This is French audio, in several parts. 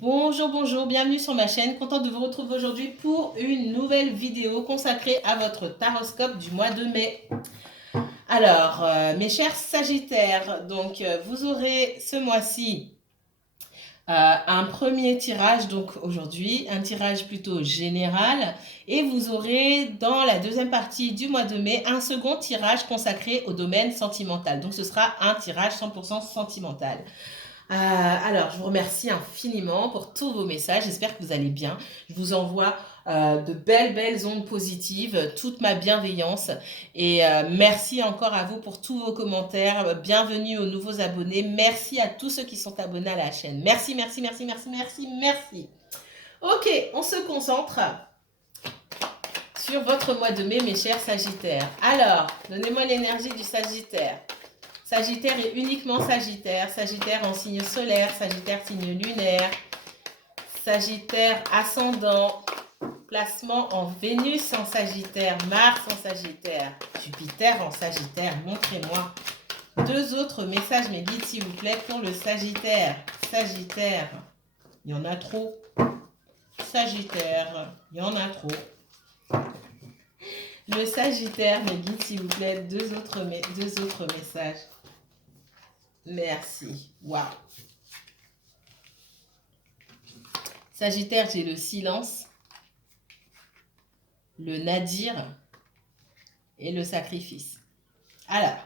Bonjour, bonjour, bienvenue sur ma chaîne. Contente de vous retrouver aujourd'hui pour une nouvelle vidéo consacrée à votre taroscope du mois de mai. Alors, mes chers Sagittaires, donc vous aurez ce mois-ci un premier tirage, donc aujourd'hui, un tirage plutôt général. Et vous aurez dans la deuxième partie du mois de mai un second tirage consacré au domaine sentimental. Donc ce sera un tirage 100% sentimental. Alors, je vous remercie infiniment pour tous vos messages. J'espère que vous allez bien. Je vous envoie de belles ondes positives, toute ma bienveillance. Et merci encore à vous pour tous vos commentaires. Bienvenue aux nouveaux abonnés. Merci à tous ceux qui sont abonnés à la chaîne. Merci, merci, merci, merci, merci, merci. Ok, on se concentre sur votre mois de mai, mes chers Sagittaires. Alors, donnez-moi l'énergie du Sagittaire. Sagittaire est uniquement Sagittaire. Sagittaire en signe solaire, Sagittaire signe lunaire, Sagittaire ascendant, placement en Vénus en Sagittaire, Mars en Sagittaire, Jupiter en Sagittaire. Montrez-moi deux autres messages, mes guides, s'il vous plaît, pour le Sagittaire. Sagittaire, il y en a trop. Sagittaire, il y en a trop. Le Sagittaire, mes guides, s'il vous plaît, deux autres messages. Merci. Waouh. Sagittaire, j'ai le silence, le nadir et le sacrifice. Alors,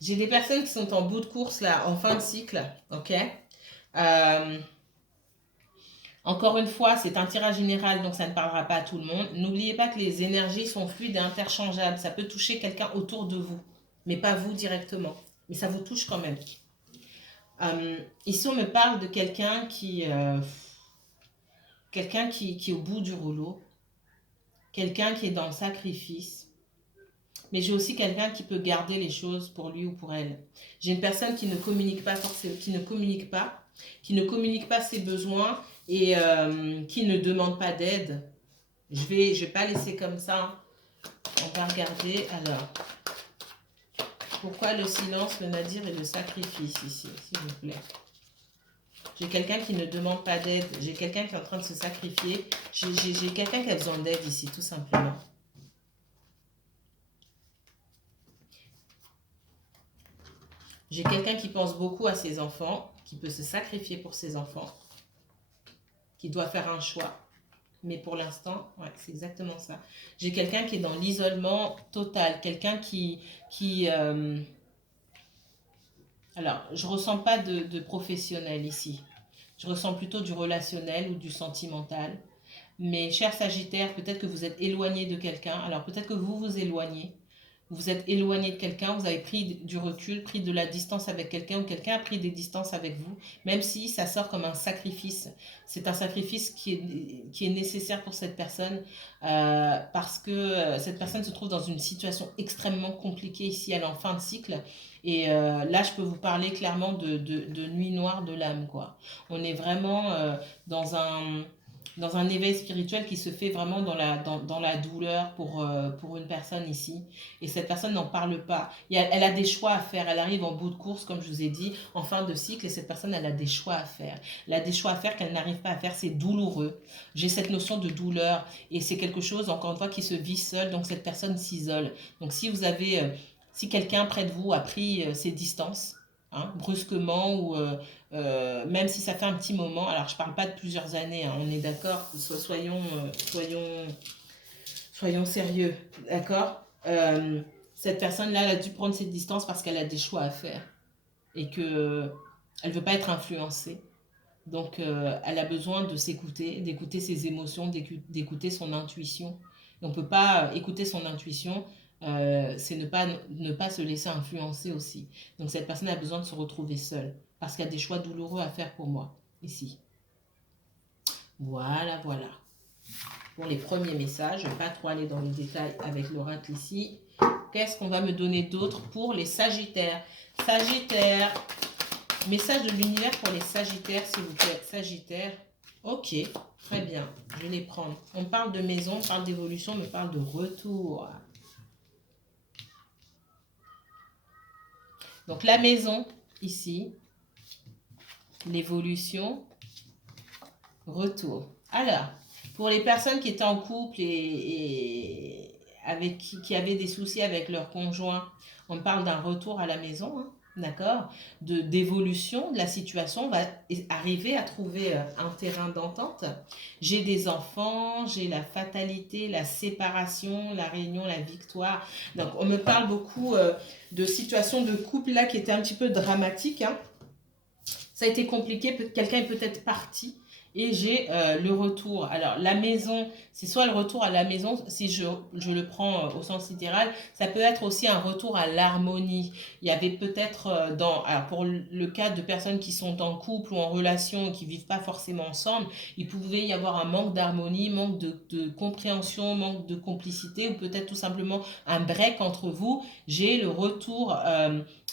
j'ai des personnes qui sont en bout de course, là, en fin de cycle, ok. Encore une fois, c'est un tirage général, donc ça ne parlera pas à tout le monde. N'oubliez pas que les énergies sont fluides et interchangeables. Ça peut toucher quelqu'un autour de vous, mais pas vous directement. Mais ça vous touche quand même. Ici, on me parle de quelqu'un qui est au bout du rouleau, quelqu'un qui est dans le sacrifice. Mais j'ai aussi quelqu'un qui peut garder les choses pour lui ou pour elle. J'ai une personne qui ne communique pas forcément, qui ne communique pas ses besoins et qui ne demande pas d'aide. Je vais pas laisser comme ça. On va regarder. Alors, pourquoi le silence, le nadir et le sacrifice ici, s'il vous plaît. J'ai quelqu'un qui ne demande pas d'aide. J'ai quelqu'un qui est en train de se sacrifier. J'ai quelqu'un qui a besoin d'aide ici, tout simplement. J'ai quelqu'un qui pense beaucoup à ses enfants, qui peut se sacrifier pour ses enfants, qui doit faire un choix. Mais pour l'instant, ouais, c'est exactement ça. J'ai quelqu'un qui est dans l'isolement total, quelqu'un Alors, je ne ressens pas de professionnel ici. Je ressens plutôt du relationnel ou du sentimental. Mais cher Sagittaire, peut-être que vous êtes éloigné de quelqu'un. Alors peut-être que vous vous éloignez. Vous êtes éloigné de quelqu'un, vous avez pris du recul, pris de la distance avec quelqu'un ou quelqu'un a pris des distances avec vous, même si ça sort comme un sacrifice. C'est un sacrifice qui est nécessaire pour cette personne parce que cette personne se trouve dans une situation extrêmement compliquée ici, elle est en fin de cycle. Et là, je peux vous parler clairement de nuit noire de l'âme, quoi. On est vraiment dans un éveil spirituel qui se fait vraiment dans la douleur pour une personne ici. Et cette personne n'en parle pas. Elle a des choix à faire. Elle arrive en bout de course, comme je vous ai dit, en fin de cycle. Et cette personne, elle a des choix à faire. Elle a des choix à faire qu'elle n'arrive pas à faire. C'est douloureux. J'ai cette notion de douleur. Et c'est quelque chose, encore une fois, qui se vit seul. Donc cette personne s'isole. Donc si vous avez... si quelqu'un près de vous a pris ses distances, hein, brusquement ou même si ça fait un petit moment, alors je parle pas de plusieurs années, hein, on est d'accord, soyons sérieux, d'accord. Cette personne-là, elle a dû prendre ses distances parce qu'elle a des choix à faire et que elle veut pas être influencée. Donc, elle a besoin de s'écouter, d'écouter ses émotions, d'écouter son intuition. Et on ne peut pas écouter son intuition, c'est ne pas se laisser influencer aussi. Donc, cette personne a besoin de se retrouver seule parce qu'il y a des choix douloureux à faire pour moi, ici. Voilà, voilà. Pour les premiers messages, je ne vais pas trop aller dans les détails avec l'oracle ici. Qu'est-ce qu'on va me donner d'autre pour les Sagittaires? Sagittaire, message de l'univers pour les Sagittaires, s'il vous plaît. Sagittaire. Ok, très bien. Je vais les prendre. On parle de maison, on parle d'évolution, mais on parle de retour. Donc la maison, ici, l'évolution, retour. Alors, pour les personnes qui étaient en couple et avec qui avaient des soucis avec leur conjoint, on parle d'un retour à la maison, hein, d'accord, d'évolution de la situation, on va arriver à trouver un terrain d'entente. J'ai des enfants, j'ai la fatalité, la séparation, la réunion, la victoire. Donc on me parle beaucoup de situations de couple là qui étaient un petit peu dramatiques, hein. Ça a été compliqué, quelqu'un est peut-être parti et j'ai le retour. Alors la maison, c'est soit le retour à la maison, si je le prends au sens littéral, ça peut être aussi un retour à l'harmonie. Il y avait peut-être alors pour le cas de personnes qui sont en couple ou en relation et qui vivent pas forcément ensemble, il pouvait y avoir un manque d'harmonie, manque de compréhension, manque de complicité ou peut-être tout simplement un break entre vous. J'ai le retour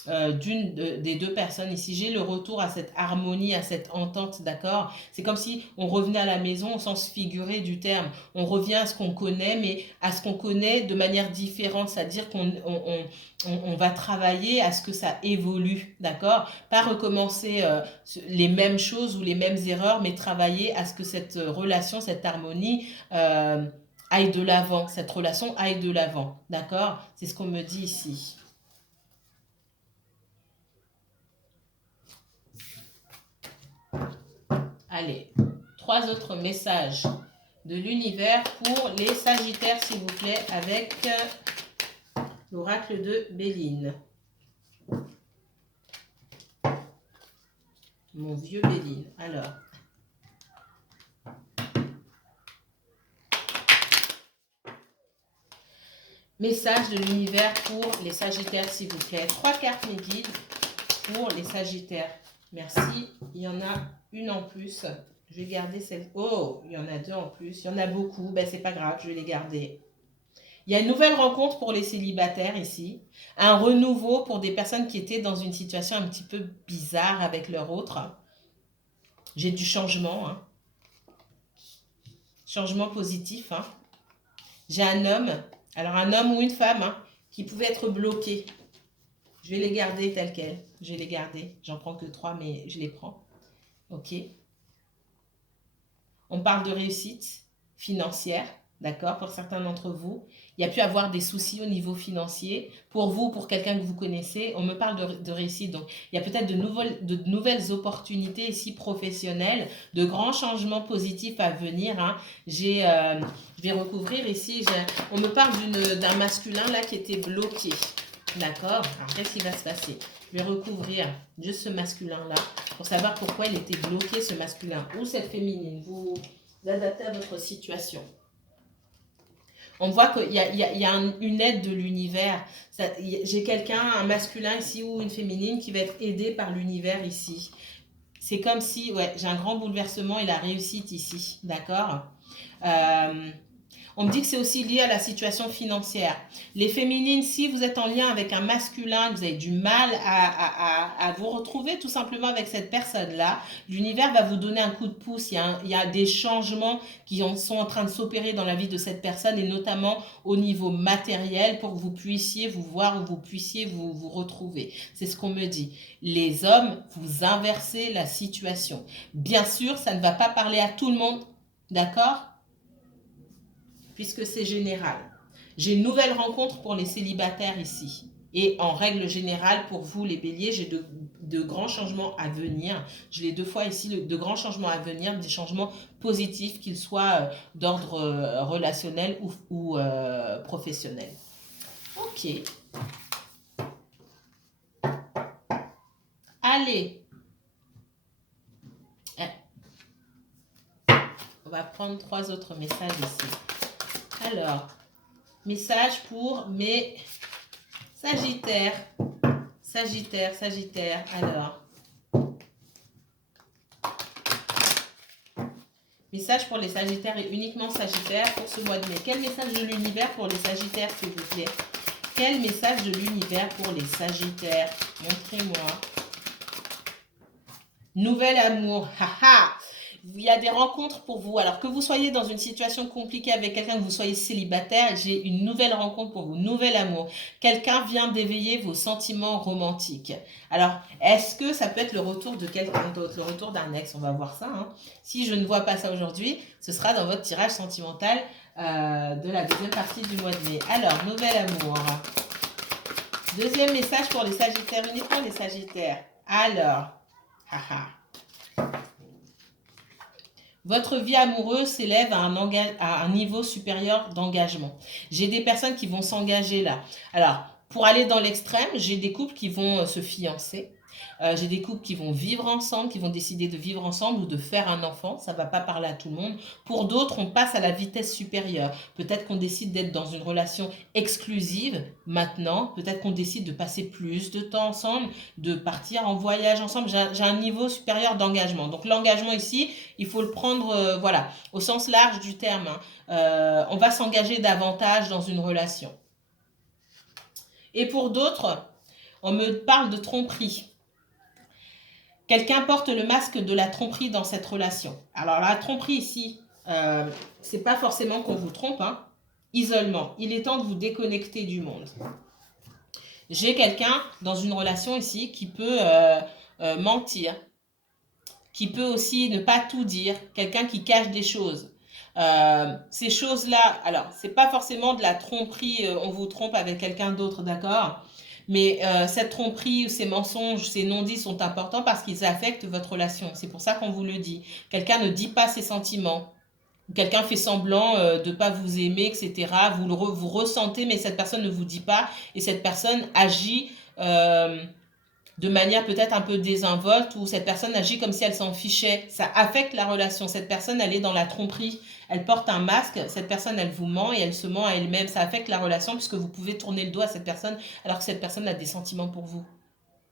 d'une des deux personnes ici, j'ai le retour à cette harmonie, à cette entente, d'accord. C'est comme si on revenait à la maison au sens figuré du terme, on revient à ce qu'on connaît, mais à ce qu'on connaît de manière différente, c'est-à-dire qu'on va travailler à ce que ça évolue, d'accord, pas recommencer les mêmes choses ou les mêmes erreurs, mais travailler à ce que cette relation, cette harmonie aille de l'avant, cette relation aille de l'avant, d'accord. C'est ce qu'on me dit ici. Allez, 3 autres messages de l'univers pour les Sagittaires, s'il vous plaît, avec l'oracle de Béline. Mon vieux Béline. Alors. Message de l'univers pour les Sagittaires, s'il vous plaît. 3 cartes mes guides pour les Sagittaires. Merci. Il y en a une en plus. Je vais garder celle. Oh, il y en a 2 en plus. Il y en a beaucoup. Ben, c'est pas grave, je vais les garder. Il y a une nouvelle rencontre pour les célibataires ici. Un renouveau pour des personnes qui étaient dans une situation un petit peu bizarre avec leur autre. J'ai du changement. Hein. Changement positif. Hein. J'ai un homme. Alors un homme ou une femme hein, qui pouvait être bloqué. Je vais les garder telles quelles. Je vais les garder. J'en prends que 3, mais je les prends. Ok. On parle de réussite financière, d'accord, pour certains d'entre vous. Il y a pu avoir des soucis au niveau financier. Pour vous, pour quelqu'un que vous connaissez, on me parle de réussite. Donc, il y a peut-être de nouvelles opportunités ici professionnelles, de grands changements positifs à venir. Hein. Je vais recouvrir ici. On me parle d'un masculin là qui était bloqué. D'accord. Alors, qu'est-ce qui va se passer? Je vais recouvrir juste ce masculin-là pour savoir pourquoi il était bloqué, ce masculin. Ou cette féminine. Vous adaptez à votre situation. On voit qu'il y a une aide de l'univers. J'ai quelqu'un, un masculin ici ou une féminine qui va être aidé par l'univers ici. C'est comme si, ouais, j'ai un grand bouleversement et la réussite ici. D'accord. On me dit que c'est aussi lié à la situation financière. Les féminines, si vous êtes en lien avec un masculin, vous avez du mal à vous retrouver tout simplement avec cette personne-là, l'univers va vous donner un coup de pouce. Il y a des changements qui sont en train de s'opérer dans la vie de cette personne et notamment au niveau matériel pour que vous puissiez vous voir ou vous puissiez vous retrouver. C'est ce qu'on me dit. Les hommes, vous inversez la situation. Bien sûr, ça ne va pas parler à tout le monde, d'accord ? Puisque c'est général. J'ai une nouvelle rencontre pour les célibataires ici. Et en règle générale, pour vous les béliers, j'ai de grands changements à venir. Je l'ai 2 fois ici, de grands changements à venir, des changements positifs, qu'ils soient d'ordre relationnel ou professionnel. Ok. Allez. On va prendre 3 autres messages ici. Alors, message pour mes Sagittaires. Sagittaire. Alors, message pour les Sagittaires et uniquement Sagittaires pour ce mois de mai. Quel message de l'univers pour les Sagittaires, s'il vous plaît? Quel message de l'univers pour les Sagittaires? Montrez-moi. Nouvel amour. Haha. Il y a des rencontres pour vous. Alors que vous soyez dans une situation compliquée avec quelqu'un, que vous soyez célibataire, j'ai une nouvelle rencontre pour vous, nouvel amour. Quelqu'un vient d'éveiller vos sentiments romantiques. Alors, est-ce que ça peut être le retour de quelqu'un d'autre, le retour d'un ex? On va voir ça. Hein. Si je ne vois pas ça aujourd'hui, ce sera dans votre tirage sentimental de la deuxième partie du mois de mai. Alors, nouvel amour. Deuxième message pour les Sagittaires, uniquement les Sagittaires. Alors, haha. Votre vie amoureuse s'élève à un niveau supérieur d'engagement. J'ai des personnes qui vont s'engager là. Alors, pour aller dans l'extrême, j'ai des couples qui vont se fiancer. J'ai des couples qui vont vivre ensemble, qui vont décider de vivre ensemble ou de faire un enfant. Ça ne va pas parler à tout le monde. Pour d'autres, on passe à la vitesse supérieure. Peut-être qu'on décide d'être dans une relation exclusive maintenant. Peut-être qu'on décide de passer plus de temps ensemble, de partir en voyage ensemble. J'ai un niveau supérieur d'engagement. Donc l'engagement ici, il faut le prendre voilà, au sens large du terme. Hein. On va s'engager davantage dans une relation. Et pour d'autres, on me parle de tromperie. Quelqu'un porte le masque de la tromperie dans cette relation. Alors la tromperie ici, c'est pas forcément qu'on vous trompe. Hein. Isolement. Il est temps de vous déconnecter du monde. J'ai quelqu'un dans une relation ici qui peut mentir, qui peut aussi ne pas tout dire, quelqu'un qui cache des choses. Ces choses-là, alors, c'est pas forcément de la tromperie, on vous trompe avec quelqu'un d'autre, d'accord? Mais cette tromperie, ces mensonges, ces non-dits sont importants parce qu'ils affectent votre relation. C'est pour ça qu'on vous le dit. Quelqu'un ne dit pas ses sentiments. Quelqu'un fait semblant de ne pas vous aimer, etc. Vous ressentez, mais cette personne ne vous dit pas. Et cette personne agit de manière peut-être un peu désinvolte, ou cette personne agit comme si elle s'en fichait. Ça affecte la relation. Cette personne, elle est dans la tromperie. Elle porte un masque. Cette personne, elle vous ment et elle se ment à elle-même. Ça affecte la relation puisque vous pouvez tourner le dos à cette personne alors que cette personne a des sentiments pour vous.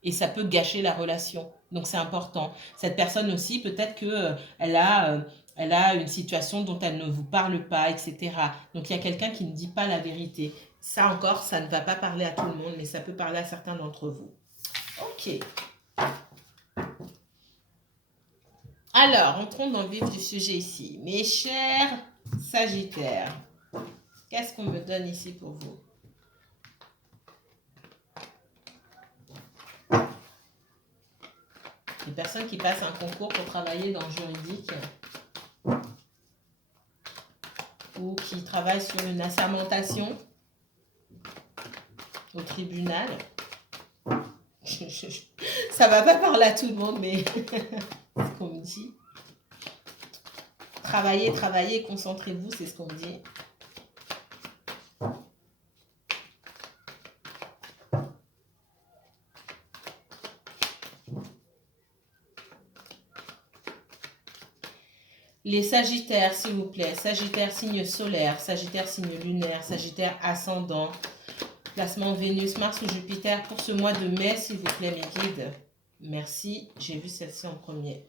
Et ça peut gâcher la relation. Donc c'est important. Cette personne aussi, peut-être qu'elle elle a une situation dont elle ne vous parle pas, etc. Donc il y a quelqu'un qui ne dit pas la vérité. Ça encore, ça ne va pas parler à tout le monde, mais ça peut parler à certains d'entre vous. Ok. Alors, entrons dans le vif du sujet ici. Mes chers Sagittaires, qu'est-ce qu'on me donne ici pour vous? Les personnes qui passent un concours pour travailler dans le juridique ou qui travaillent sur une assermentation au tribunal. Ça va pas parler à tout le monde, mais c'est ce qu'on me dit. Travaillez, travaillez, concentrez-vous, c'est ce qu'on me dit. Les Sagittaires, s'il vous plaît. Sagittaire, signe solaire. Sagittaire, signe lunaire. Sagittaire, ascendant. Placement Vénus, Mars ou Jupiter pour ce mois de mai, s'il vous plaît, mes guides. Merci. J'ai vu celle-ci en premier.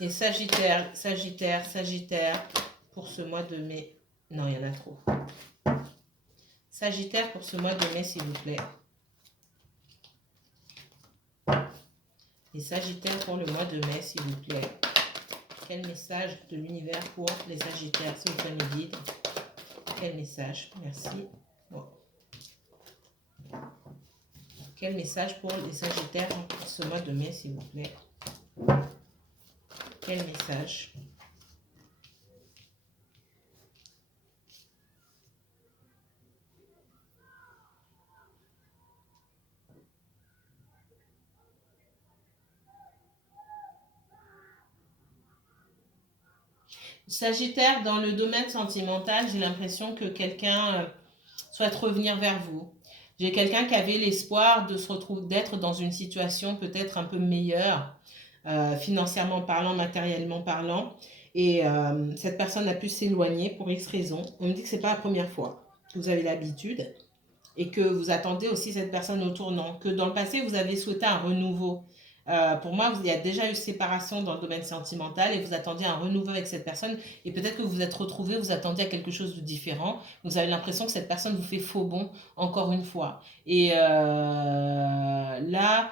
Et Sagittaire, Sagittaire, Sagittaire pour ce mois de mai. Non, il y en a trop. Sagittaire pour ce mois de mai, s'il vous plaît. Et Sagittaire pour le mois de mai, s'il vous plaît. Quel message de l'univers pour les Sagittaires, s'il vous plaît, mes guides? Quel message? Merci. Bon. Quel message pour les Sagittaires pour ce mois de mai, s'il vous plaît? Quel message? Sagittaire, dans le domaine sentimental, j'ai l'impression que quelqu'un souhaite revenir vers vous. J'ai quelqu'un qui avait l'espoir de se retrouver, d'être dans une situation peut-être un peu meilleure, financièrement parlant, matériellement parlant. Et cette personne a pu s'éloigner pour X raisons. On me dit que ce n'est pas la première fois que vous avez l'habitude et que vous attendez aussi cette personne au tournant. Que dans le passé, vous avez souhaité un renouveau. Pour moi, il y a déjà eu séparation dans le domaine sentimental et vous attendiez un renouveau avec cette personne et peut-être que vous vous êtes retrouvés, vous attendiez à quelque chose de différent. Vous avez l'impression que cette personne vous fait faux bond encore une fois. Et là,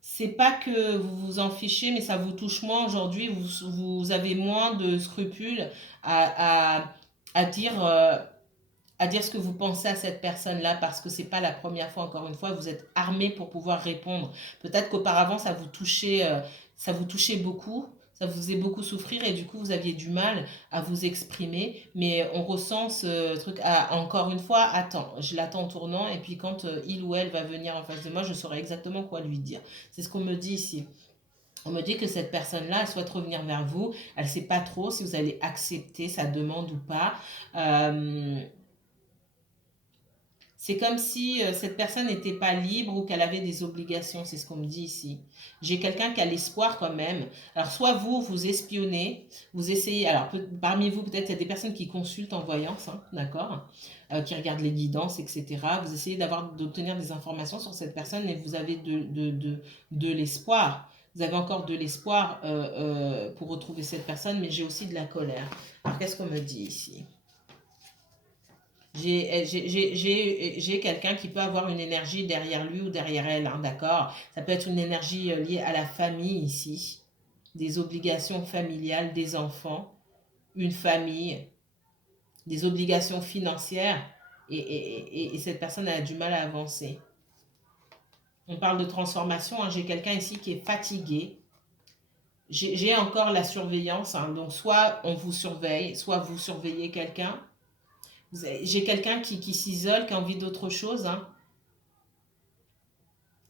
c'est pas que vous vous en fichez, mais ça vous touche moins aujourd'hui. Vous avez moins de scrupules à, à, à dire. À dire ce que vous pensez à cette personne-là parce que c'est pas la première fois, encore une fois, vous êtes armé pour pouvoir répondre. Peut-être qu'auparavant, ça vous touchait beaucoup, ça vous faisait beaucoup souffrir et du coup, vous aviez du mal à vous exprimer. Mais on ressent ce truc, encore une fois, attends, je l'attends en tournant et puis quand il ou elle va venir en face de moi, je saurai exactement quoi lui dire. C'est ce qu'on me dit ici. On me dit que cette personne-là, elle souhaite revenir vers vous. Elle ne sait pas trop si vous allez accepter sa demande ou pas. Euh, c'est comme si cette personne n'était pas libre ou qu'elle avait des obligations, c'est ce qu'on me dit ici. J'ai quelqu'un qui a l'espoir quand même. Alors soit vous espionnez, vous essayez, alors parmi vous peut-être il y a des personnes qui consultent en voyance, hein, d'accord, qui regardent les guidances, etc. Vous essayez d'obtenir des informations sur cette personne et vous avez de l'espoir. Vous avez encore de l'espoir pour retrouver cette personne, mais j'ai aussi de la colère. Alors qu'est-ce qu'on me dit ici? J'ai quelqu'un qui peut avoir une énergie derrière lui ou derrière elle, hein, d'accord? Ça peut être une énergie liée à la famille ici, des obligations familiales, des enfants, une famille, des obligations financières, et cette personne a du mal à avancer. On parle de transformation, hein, j'ai quelqu'un ici qui est fatigué. J'ai encore la surveillance, hein, donc soit on vous surveille, soit vous surveillez quelqu'un. J'ai quelqu'un qui s'isole, qui a envie d'autre chose, hein.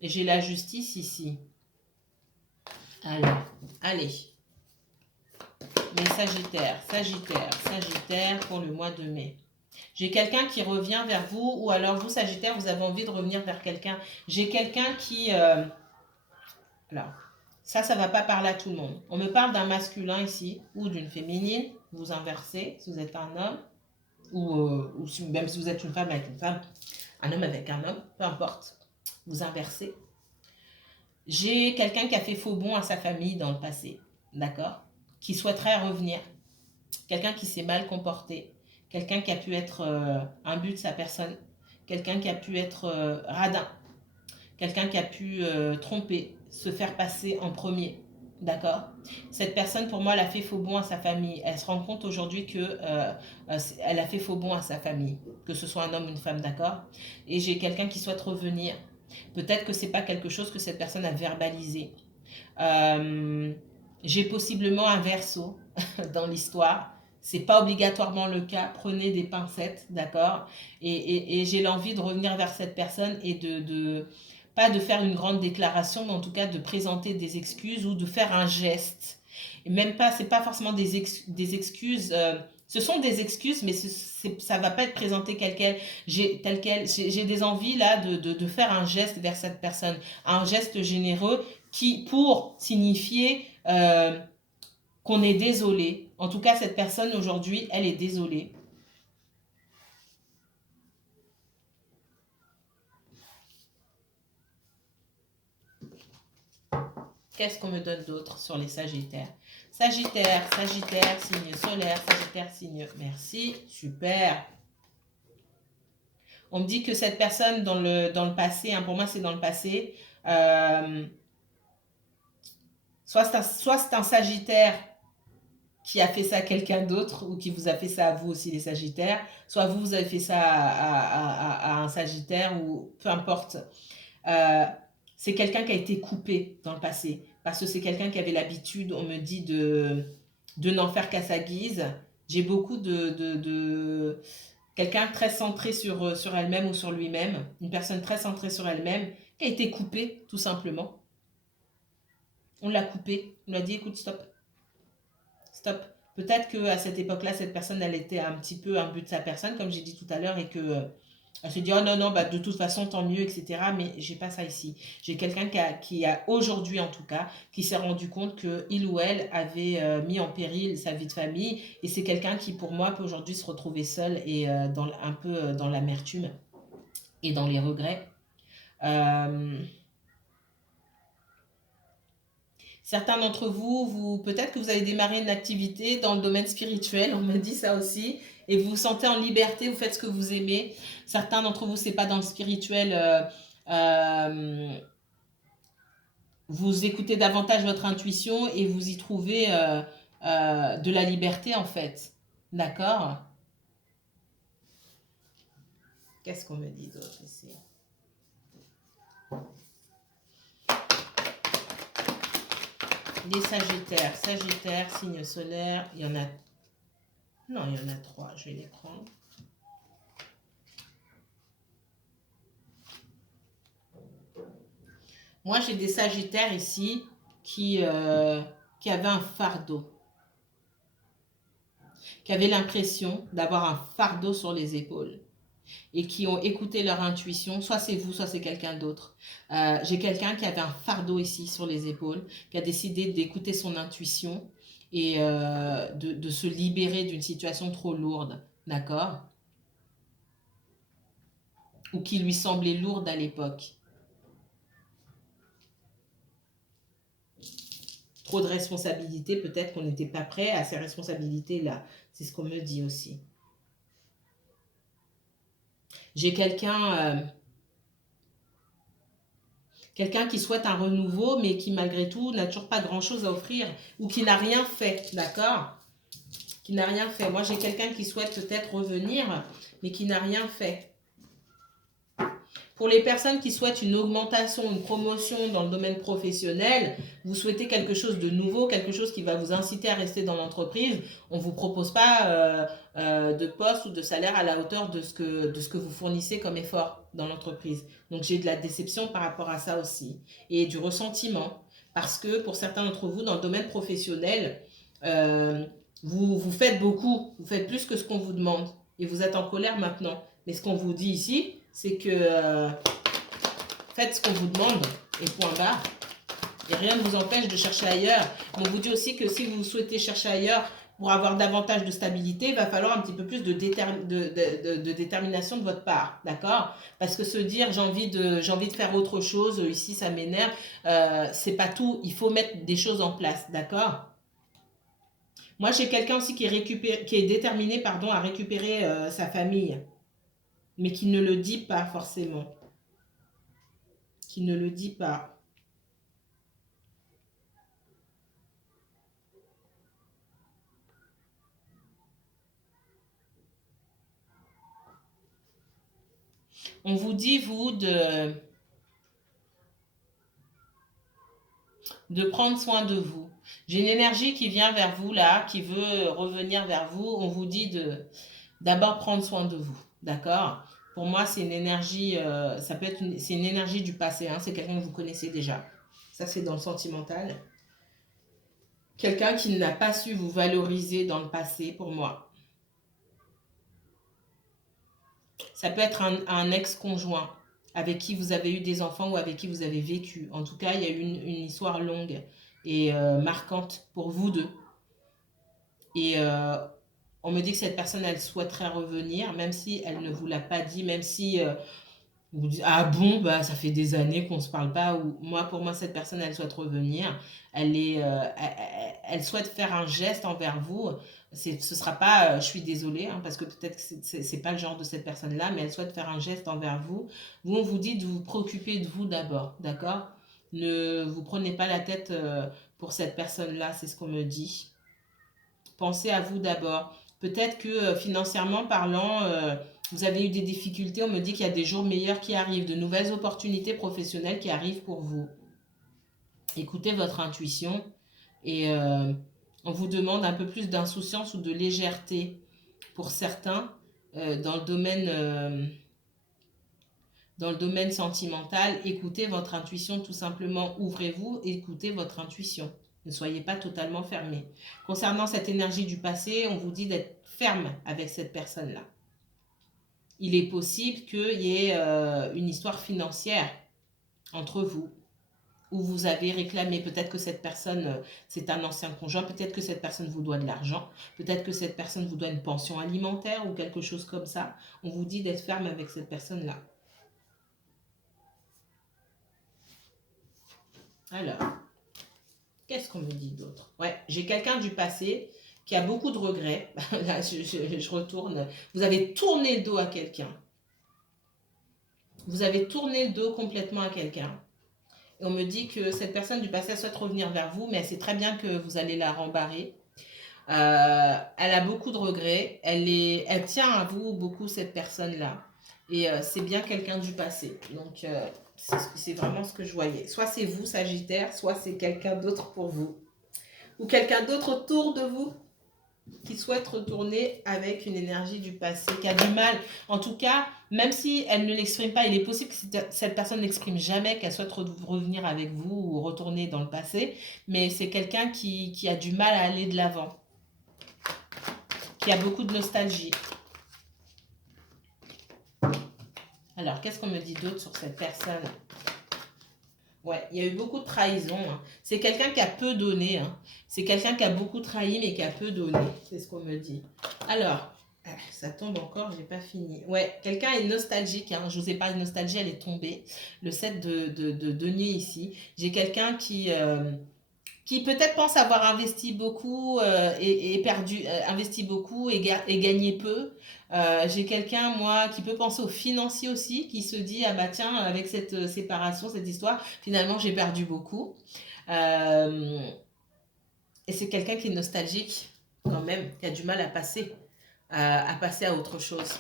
Et j'ai la justice ici. Alors, allez. Les Sagittaire pour le mois de mai. J'ai quelqu'un qui revient vers vous, ou alors vous, Sagittaire, vous avez envie de revenir vers quelqu'un. J'ai quelqu'un qui... alors, ça va pas parler à tout le monde. On me parle d'un masculin ici, ou d'une féminine. Vous inversez, si vous êtes un homme, ou même si vous êtes une femme avec une femme, un homme avec un homme, peu importe. Vous inversez. J'ai quelqu'un qui a fait faux bond à sa famille dans le passé, d'accord? Qui souhaiterait revenir. Quelqu'un qui s'est mal comporté. Quelqu'un qui a pu être un but de sa personne. Quelqu'un qui a pu être radin. Quelqu'un qui a pu tromper, se faire passer en premier. D'accord? Cette personne, pour moi, elle a fait faux bond à sa famille. Elle se rend compte aujourd'hui que elle a fait faux bond à sa famille. Que ce soit un homme ou une femme, d'accord? Et j'ai quelqu'un qui souhaite revenir. Peut-être que c'est pas quelque chose que cette personne a verbalisé. Euh, j'ai possiblement un verso dans l'histoire. C'est pas obligatoirement le cas. Prenez des pincettes, d'accord? Et j'ai l'envie de revenir vers cette personne et pas de faire une grande déclaration, mais en tout cas de présenter des excuses ou de faire un geste. Et même pas, c'est pas forcément des excuses. Ce sont des excuses, mais ça va pas être présenté tel quel. J'ai des envies là de faire un geste vers cette personne, un geste généreux pour signifier qu'on est désolé. En tout cas, cette personne aujourd'hui, elle est désolée. Qu'est-ce qu'on me donne d'autre sur les Sagittaires? Sagittaire, signe solaire, Sagittaire, signe... Merci, super. On me dit que cette personne dans le passé, hein, pour moi c'est dans le passé, soit c'est un Sagittaire qui a fait ça à quelqu'un d'autre ou qui vous a fait ça à vous aussi les Sagittaires, soit vous avez fait ça à un Sagittaire ou peu importe. C'est quelqu'un qui a été coupé dans le passé parce que c'est quelqu'un qui avait l'habitude, on me dit, de n'en faire qu'à sa guise. J'ai beaucoup de quelqu'un très centré sur elle-même ou sur lui-même, une personne très centrée sur elle-même qui a été coupée tout simplement. On l'a coupé, on lui a dit écoute stop, stop. Peut-être qu'à cette époque-là, cette personne, elle était un petit peu un but de sa personne, comme j'ai dit tout à l'heure, et que elle se dit oh non, non, bah, de toute façon, tant mieux, etc. Mais j'ai pas ça ici. J'ai quelqu'un qui a aujourd'hui, en tout cas, qui s'est rendu compte qu'il ou elle avait mis en péril sa vie de famille. Et c'est quelqu'un qui, pour moi, peut aujourd'hui se retrouver seul et un peu dans l'amertume et dans les regrets. Euh, Certains d'entre vous, peut-être que vous avez démarré une activité dans le domaine spirituel, on me dit ça aussi, et vous vous sentez en liberté, vous faites ce que vous aimez. Certains d'entre vous, c'est pas dans le spirituel, vous écoutez davantage votre intuition et vous y trouvez de la liberté en fait. D'accord? Qu'est-ce qu'on me dit d'autre ici? Les Sagittaires. Sagittaire, signe solaire, il y en a... Non, il y en a 3, je vais les prendre. Moi, j'ai des Sagittaires ici qui avaient un fardeau, qui avaient l'impression d'avoir un fardeau sur les épaules et qui ont écouté leur intuition. Soit c'est vous, soit c'est quelqu'un d'autre. J'ai quelqu'un qui avait un fardeau ici sur les épaules, qui a décidé d'écouter son intuition et de se libérer d'une situation trop lourde, d'accord? Ou qui lui semblait lourde à l'époque. Trop de responsabilités, peut-être qu'on n'était pas prêt à ces responsabilités-là. C'est ce qu'on me dit aussi. J'ai quelqu'un qui souhaite un renouveau, mais qui malgré tout n'a toujours pas grand-chose à offrir ou qui n'a rien fait, d'accord? Qui n'a rien fait. Moi, j'ai quelqu'un qui souhaite peut-être revenir, mais qui n'a rien fait. Pour les personnes qui souhaitent une augmentation, une promotion dans le domaine professionnel, vous souhaitez quelque chose de nouveau, quelque chose qui va vous inciter à rester dans l'entreprise, on ne vous propose pas de poste ou de salaire à la hauteur de ce que vous fournissez comme effort dans l'entreprise. Donc j'ai de la déception par rapport à ça aussi et du ressentiment parce que pour certains d'entre vous dans le domaine professionnel, vous faites beaucoup, vous faites plus que ce qu'on vous demande et vous êtes en colère maintenant. Mais ce qu'on vous dit ici, c'est que faites ce qu'on vous demande et point barre. Et rien ne vous empêche de chercher ailleurs. On vous dit aussi que si vous souhaitez chercher ailleurs pour avoir davantage de stabilité, il va falloir un petit peu plus de détermination de votre part, d'accord? Parce que se dire j'ai envie de faire autre chose, ici ça m'énerve, c'est pas tout. Il faut mettre des choses en place, d'accord? Moi j'ai quelqu'un aussi qui est déterminé pardon, à récupérer sa famille, mais qui ne le dit pas forcément. Qui ne le dit pas. On vous dit, vous, de prendre soin de vous. J'ai une énergie qui vient vers vous là, qui veut revenir vers vous. On vous dit d'abord prendre soin de vous, d'accord? Pour moi, c'est une énergie, ça peut être c'est une énergie du passé, hein, c'est quelqu'un que vous connaissez déjà. Ça, c'est dans le sentimental. Quelqu'un qui n'a pas su vous valoriser dans le passé, pour moi. Ça peut être un ex-conjoint avec qui vous avez eu des enfants ou avec qui vous avez vécu. En tout cas, il y a eu une histoire longue et marquante pour vous deux. Et on me dit que cette personne, elle souhaiterait revenir, même si elle ne vous l'a pas dit, même si vous dites, ah bon, bah, ça fait des années qu'on ne se parle pas, ou moi, pour moi, cette personne, elle souhaite revenir, elle souhaite faire un geste envers vous. Ce sera pas, je suis désolée, hein, parce que peut-être que c'est pas le genre de cette personne-là, mais elle souhaite faire un geste envers vous. Vous, on vous dit de vous préoccuper de vous d'abord, d'accord? Ne vous prenez pas la tête pour cette personne-là, c'est ce qu'on me dit. Pensez à vous d'abord. Peut-être que financièrement parlant, vous avez eu des difficultés. On me dit qu'il y a des jours meilleurs qui arrivent, de nouvelles opportunités professionnelles qui arrivent pour vous. Écoutez votre intuition et on vous demande un peu plus d'insouciance ou de légèreté pour certains dans le domaine sentimental. Écoutez votre intuition tout simplement. Ouvrez-vous, écoutez votre intuition. Ne soyez pas totalement fermé. Concernant cette énergie du passé, on vous dit d'être ferme avec cette personne-là. Il est possible qu'il y ait une histoire financière entre vous, où vous avez réclamé, peut-être que cette personne, c'est un ancien conjoint, peut-être que cette personne vous doit de l'argent, peut-être que cette personne vous doit une pension alimentaire ou quelque chose comme ça. On vous dit d'être ferme avec cette personne-là. Alors, Qu'est-ce qu'on me dit d'autre? Ouais, j'ai quelqu'un du passé qui a beaucoup de regrets. Là, je retourne. Vous avez tourné le dos à quelqu'un. Vous avez tourné le dos complètement à quelqu'un. Et on me dit que cette personne du passé souhaite revenir vers vous, mais elle sait très bien que vous allez la rembarrer. Elle a beaucoup de regrets. Elle tient à vous beaucoup, cette personne-là. Et c'est bien quelqu'un du passé. Donc, c'est vraiment ce que je voyais. Soit c'est vous, Sagittaire, soit c'est quelqu'un d'autre pour vous. Ou quelqu'un d'autre autour de vous qui souhaite retourner avec une énergie du passé, qui a du mal. En tout cas, même si elle ne l'exprime pas, il est possible que cette personne n'exprime jamais qu'elle souhaite revenir avec vous ou retourner dans le passé. Mais c'est quelqu'un qui a du mal à aller de l'avant, qui a beaucoup de nostalgie. Alors, qu'est-ce qu'on me dit d'autre sur cette personne? Ouais, il y a eu beaucoup de trahison. Hein. C'est quelqu'un qui a peu donné. Hein. C'est quelqu'un qui a beaucoup trahi, mais qui a peu donné. C'est ce qu'on me dit. Alors, ça tombe encore, j'ai pas fini. Ouais, quelqu'un est nostalgique. Hein. Je vous ai parlé de nostalgie, elle est tombée. Le 7 de denier ici. J'ai quelqu'un qui peut-être pense avoir investi beaucoup et perdu, investi beaucoup et gagné peu. J'ai quelqu'un, moi, qui peut penser aux financiers aussi, qui se dit, ah bah tiens, avec cette séparation, cette histoire, finalement, j'ai perdu beaucoup. Et c'est quelqu'un qui est nostalgique, quand même, qui a du mal à passer à autre chose.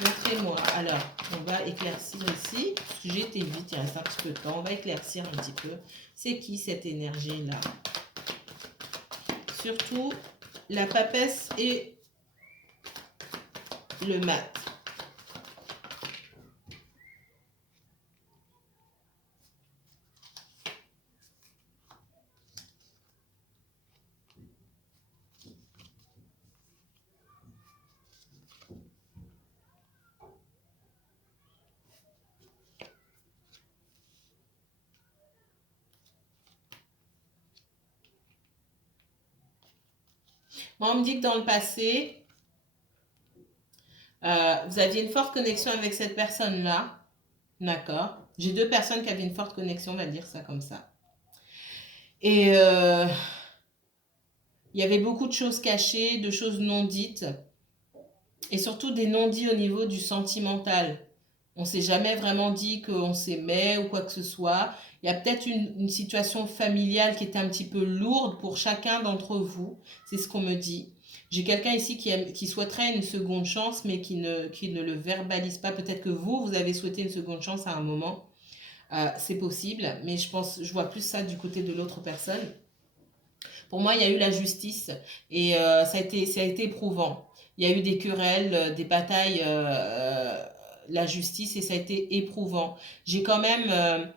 Montrez-moi. Alors, on va éclaircir ici. J'ai été vite, il reste un petit peu de temps. On va éclaircir un petit peu. C'est qui cette énergie-là? Surtout la papesse et le mat. Moi, on me dit que dans le passé, vous aviez une forte connexion avec cette personne-là. D'accord. J'ai deux personnes qui avaient une forte connexion, on va dire ça comme ça. Et il y avait beaucoup de choses cachées, de choses non dites. Et surtout des non-dits au niveau du sentimental. On ne s'est jamais vraiment dit qu'on s'aimait ou quoi que ce soit. Il y a peut-être une situation familiale qui est un petit peu lourde pour chacun d'entre vous. C'est ce qu'on me dit. J'ai quelqu'un ici qui souhaiterait une seconde chance, mais qui ne le verbalise pas. Peut-être que vous avez souhaité une seconde chance à un moment. C'est possible, mais je vois plus ça du côté de l'autre personne. Pour moi, il y a eu la justice et ça a été éprouvant. Il y a eu des querelles, des batailles, la justice et ça a été éprouvant. J'ai quand même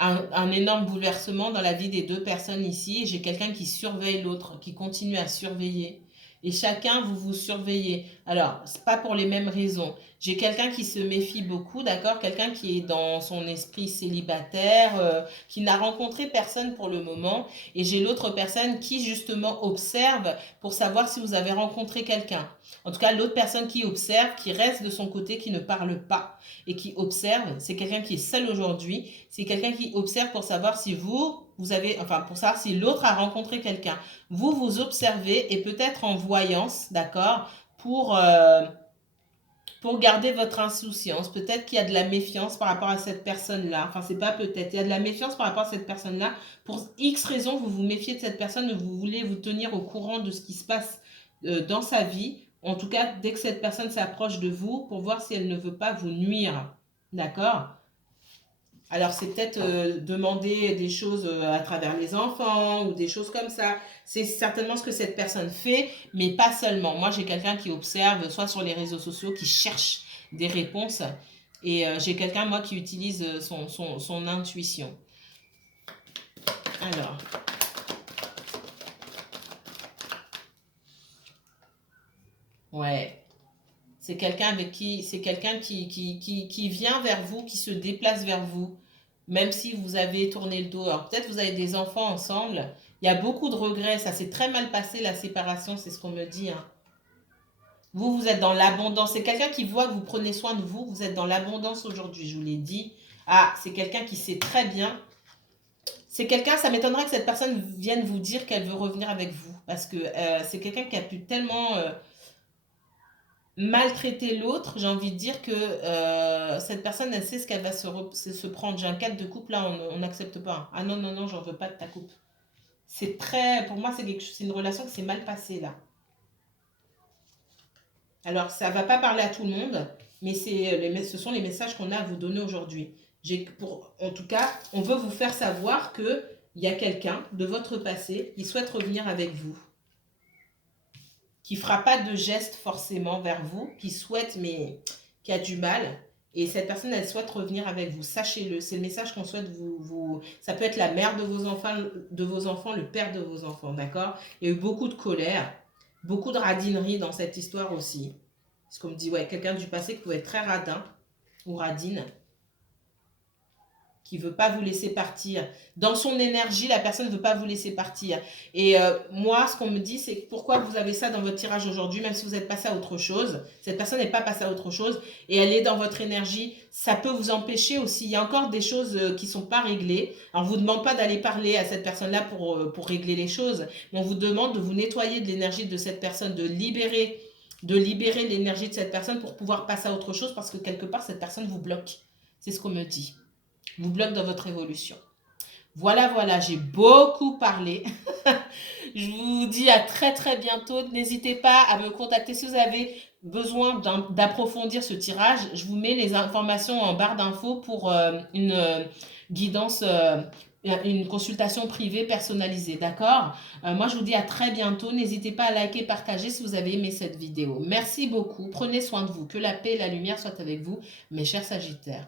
un énorme bouleversement dans la vie des deux personnes ici. J'ai quelqu'un qui surveille l'autre, qui continue à surveiller. Et chacun, vous vous surveillez. Alors, c'est pas pour les mêmes raisons. J'ai quelqu'un qui se méfie beaucoup, d'accord? Quelqu'un qui est dans son esprit célibataire, qui n'a rencontré personne pour le moment. Et j'ai l'autre personne qui, justement, observe pour savoir si vous avez rencontré quelqu'un. En tout cas, l'autre personne qui observe, qui reste de son côté, qui ne parle pas et qui observe, c'est quelqu'un qui est seul aujourd'hui. C'est quelqu'un qui observe pour savoir si pour savoir si l'autre a rencontré quelqu'un. Vous observez et peut-être en voyance, d'accord, pour garder votre insouciance. Peut-être qu'il y a de la méfiance par rapport à cette personne-là. Enfin, c'est pas peut-être. Il y a de la méfiance par rapport à cette personne-là. Pour X raisons, vous vous méfiez de cette personne, vous voulez vous tenir au courant de ce qui se passe dans sa vie. En tout cas, dès que cette personne s'approche de vous, pour voir si elle ne veut pas vous nuire. D'accord? Alors, c'est peut-être demander des choses à travers les enfants ou des choses comme ça. C'est certainement ce que cette personne fait, mais pas seulement. Moi, j'ai quelqu'un qui observe, soit sur les réseaux sociaux, qui cherche des réponses. Et j'ai quelqu'un, moi, qui utilise son intuition. Alors. Ouais. C'est quelqu'un qui vient vers vous, qui se déplace vers vous, même si vous avez tourné le dos. Alors peut-être vous avez des enfants ensemble. Il y a beaucoup de regrets. Ça s'est très mal passé, la séparation, c'est ce qu'on me dit. Hein. Vous êtes dans l'abondance. C'est quelqu'un qui voit que vous prenez soin de vous. Vous êtes dans l'abondance aujourd'hui, je vous l'ai dit. Ah, c'est quelqu'un qui sait très bien. C'est quelqu'un, ça m'étonnerait que cette personne vienne vous dire qu'elle veut revenir avec vous. Parce que c'est quelqu'un qui a pu tellement maltraiter l'autre. J'ai envie de dire que cette personne, elle sait ce qu'elle va se prendre. J'ai un cadre de couple là, on n'accepte pas. Ah non, non, non, j'en veux pas de ta coupe. C'est très, pour moi, c'est une relation qui s'est mal passée là. Alors, ça ne va pas parler à tout le monde, mais ce sont les messages qu'on a à vous donner aujourd'hui. En tout cas, on veut vous faire savoir qu'il y a quelqu'un de votre passé qui souhaite revenir avec vous, qui ne fera pas de geste forcément vers vous, qui souhaite, mais qui a du mal. Et cette personne, elle souhaite revenir avec vous. Sachez-le, c'est le message qu'on souhaite vous. Ça peut être la mère de vos enfants, le père de vos enfants, d'accord? Il y a eu beaucoup de colère, beaucoup de radinerie dans cette histoire aussi. Parce qu'on me dit, ouais, quelqu'un du passé qui pouvait être très radin ou radine, qui ne veut pas vous laisser partir. Dans son énergie, la personne ne veut pas vous laisser partir. Et moi, ce qu'on me dit, c'est pourquoi vous avez ça dans votre tirage aujourd'hui, même si vous êtes passé à autre chose. Cette personne n'est pas passée à autre chose et elle est dans votre énergie. Ça peut vous empêcher aussi. Il y a encore des choses qui ne sont pas réglées. Alors, on ne vous demande pas d'aller parler à cette personne-là pour régler les choses, mais on vous demande de vous nettoyer de l'énergie de cette personne, de libérer l'énergie de cette personne pour pouvoir passer à autre chose parce que quelque part, cette personne vous bloque. C'est ce qu'on me dit. Vous bloque dans votre évolution. Voilà, voilà, j'ai beaucoup parlé. Je vous dis à très très bientôt. N'hésitez pas à me contacter si vous avez besoin d'approfondir ce tirage. Je vous mets les informations en barre d'infos pour une guidance, une consultation privée personnalisée. D'accord? Moi, je vous dis à très bientôt. N'hésitez pas à liker, partager si vous avez aimé cette vidéo. Merci beaucoup. Prenez soin de vous. Que la paix et la lumière soient avec vous, mes chers Sagittaires.